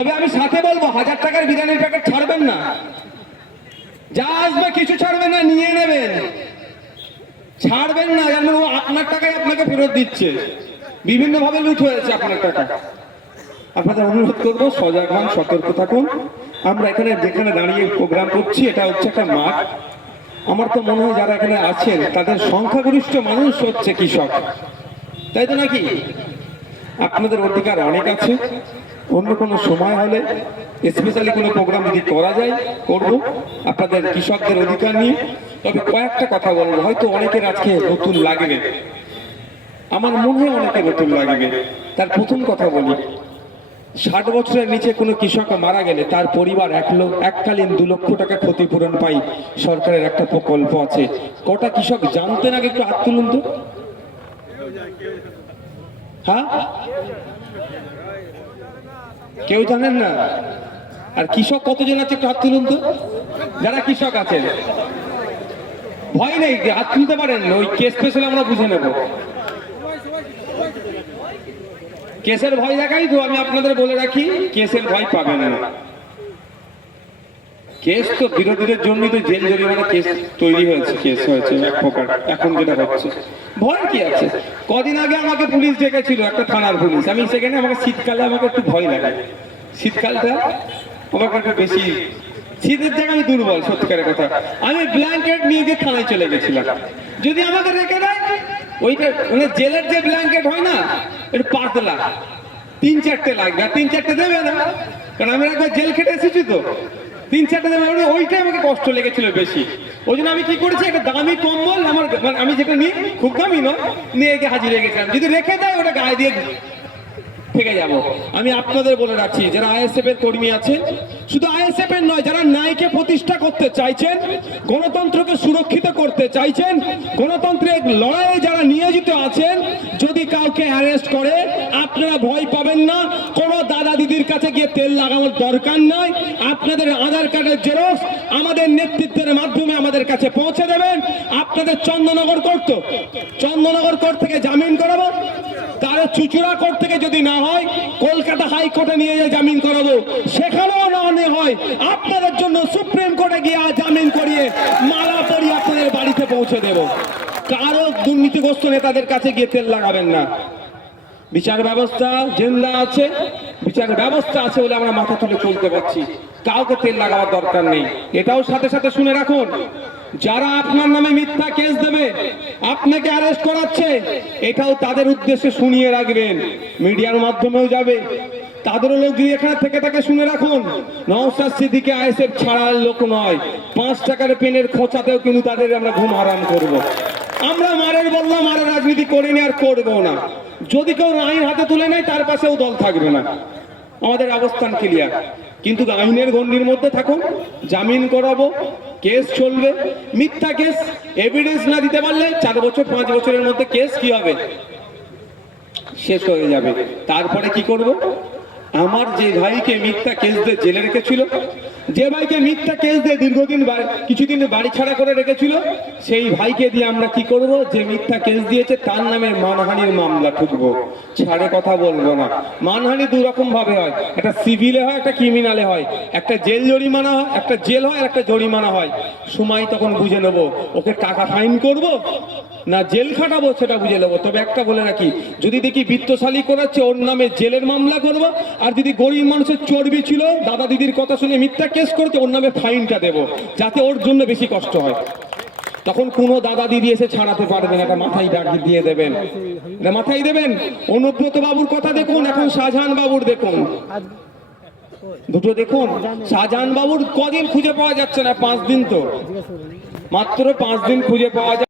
তবে আমি সাথে বলবো হাজার টাকার বিরিয়ানির প্যাকেট ছাড়বেন না যা আসবে কিছু ছাড়বেন না নিয়ে নেবেন ছাড়বেন না জানেন ও আপনার টাকায় আপনাকে ফেরত দিচ্ছে বিভিন্নভাবে লুট হয়েছে আপনার টাকা আপনাদের অনুরোধ করবো সজাগ হন সতর্ক থাকুন আমরা এখানে যেখানে দাঁড়িয়ে প্রোগ্রাম করছি এটা হচ্ছে একটা মাঠ আমার তো মনে হয় যারা এখানে আছেন তাদের সংখ্যাগরিষ্ঠ মানুষ হচ্ছে কৃষক তাই তো নাকি আপনাদের অধিকার অনেক আছে অন্য কোনো সময় হলে স্পেশালি কোনো প্রোগ্রাম যদি করা যায় করবো আপনাদের কৃষকদের অধিকার নিয়ে তবে কয়েকটা কথা বলব হয়তো অনেকের আজকে নতুন লাগবে আমার মনে হয় অনেকে নতুন লাগবে তার প্রথম কথা বলি ষাট বছরের নিচে কোনো কৃষক মারা গেলে তার পরিবার এক এককালীন দু লক্ষ টাকা ক্ষতিপূরণ পাই সরকারের একটা প্রকল্প আছে কটা কৃষক জানতেন আগে একটু হাত তুলুন তো হ্যাঁ কেউ জানেন না আর কৃষক কতজন আছে একটু হাত তুলুন তো যারা কৃষক আছেন ভয় নেই হাত তুলতে পারেন ওই কেস পেছনে আমরা বুঝে নেব কেসের ভয় দেখাই তো আমি আপনাদের বলে রাখি কেসের ভয় পাবেন না কেস তো বিরোধীদের জন্যই তো জেল জরিমানা কেস তৈরি হয়েছে কেস হয়েছে এখন যেটা হচ্ছে ভয় কি আছে কদিন আগে আমাকে পুলিশ ডেকেছিল একটা থানার পুলিশ আমি সেখানে আমাকে শীতকালে আমাকে একটু ভয় লাগে শীতকালটা আমাকে একটু বেশি শীতের জায়গায় আমি দুর্বল সত্যিকারের কথা আমি ব্ল্যাঙ্কেট নিয়ে গিয়ে থানায় চলে গেছিলাম যদি আমাকে রেখে দেয় ওইটা মানে জেলের যে ব্ল্যাঙ্কেট হয় না এটা পাতলা তিন চারটে লাগবে আর তিন চারটে দেবে না কারণ আমি একবার জেল খেটে এসেছি তো তিন চারটা জামা ওইটাই আমাকে কষ্ট লেগেছিল বেশি ওই জন্য আমি কি করেছি একটা দামি কম্বল আমার মানে আমি যেটা নিই খুব দামি নয় নিয়ে গিয়ে হাজির রেখেছিলাম যদি রেখে দেয় ওটা গায়ে দিয়ে থেকে যাব আমি আপনাদের বলে রাখছি যারা আইএসএফ এর কর্মী আছেন শুধু আইএসএফ এর নয় যারা নাইকে প্রতিষ্ঠা করতে চাইছেন গণতন্ত্রকে সুরক্ষিত করতে চাইছেন গণতন্ত্রের লড়াই অ্যারেস্ট করে আপনারা ভয় পাবেন না কোনো দাদা দিদির কাছে গিয়ে তেল লাগানোর দরকার নয় আপনাদের আধার কার্ডের জেরক্স আমাদের নেতৃত্বের মাধ্যমে আমাদের কাছে পৌঁছে দেবেন আপনাদের চন্দ্রনগর কোর্ট তো চন্দ্রনগর কোর্ট থেকে জামিন করাবো কারো চুচুড়া কোর্ট থেকে যদি না হয় কলকাতা হাইকোর্টে নিয়ে গিয়ে জামিন করাবো সেখানেও না হয় আপনাদের জন্য সুপ্রিম কোর্টে গিয়ে জামিন করিয়ে মালা পরিয়ে আপনাদের বাড়িতে পৌঁছে দেব কারো দুর্নীতিগ্রস্ত নেতাদের কাছে গিয়ে তেল লাগাবেন না বিচার ব্যবস্থা জেন্দা আছে বিচার ব্যবস্থা আছে বলে আমরা মাথা তুলে চলতে পারছি কাউকে তেল লাগাবার দরকার নেই এটাও সাথে সাথে শুনে রাখুন যারা আপনার নামে মিথ্যা কেস দেবে আপনাকে অ্যারেস্ট করাচ্ছে এটাও তাদের উদ্দেশ্যে শুনিয়ে রাখবেন মিডিয়ার মাধ্যমেও যাবে তাদেরও লোক যদি এখানে থেকে থাকে শুনে রাখুন নওসার সিদ্দিকে আইএসএফ ছাড়ার লোক নয় পাঁচ টাকার পেনের খোঁচাতেও কিন্তু তাদের আমরা ঘুম হারাম করব। আমরা মারের বললাম মারের রাজনীতি করিনি আর করবো না যদি কেউ আইন হাতে তুলে নেয় তার পাশেও দল থাকবে না আমাদের অবস্থান ক্লিয়ার কিন্তু আইনের গণ্ডির মধ্যে থাকুন জামিন করাবো কেস চলবে মিথ্যা কেস এভিডেন্স না দিতে পারলে চার বছর পাঁচ বছরের মধ্যে কেস কি হবে শেষ হয়ে যাবে তারপরে কি করব আমার যে ভাইকে মিথ্যা কেস দিয়ে জেলে রেখেছিল যে ভাইকে মিথ্যা কেস দিয়ে দীর্ঘদিন কিছুদিন বাড়ি ছাড়া করে রেখেছিল সেই ভাইকে দিয়ে আমরা কি করব যে মিথ্যা কেস দিয়েছে তার নামে মানহানির মামলা ঠুকবো ছাড়ে কথা বলবো না মানহানি দু রকম ভাবে হয় একটা সিভিলে হয় একটা ক্রিমিনালে হয় একটা জেল জরিমানা হয় একটা জেল হয় আর একটা জরিমানা হয় সময় তখন বুঝে নেবো ওকে টাকা ফাইন করব না জেল খাটাবো সেটা বুঝে নেবো তবে একটা বলে রাখি যদি দেখি বৃত্তশালী করাচ্ছে ওর নামে জেলের মামলা করব আর যদি গরিব মানুষের চর্বি ছিল দাদা দিদির কথা শুনে মিথ্যা কেস করতে ওর নামে ফাইনটা দেব যাতে ওর জন্য বেশি কষ্ট হয় তখন কোনো দাদা দিদি এসে ছাড়াতে পারবেন একটা মাথায় ডাকি দিয়ে দেবেন মাথায় দেবেন অনুব্রত বাবুর কথা দেখুন এখন শাহজাহান বাবুর দেখুন দুটো দেখুন শাহজাহান বাবুর কদিন খুঁজে পাওয়া যাচ্ছে না পাঁচ দিন তো মাত্র পাঁচ দিন খুঁজে পাওয়া যাচ্ছে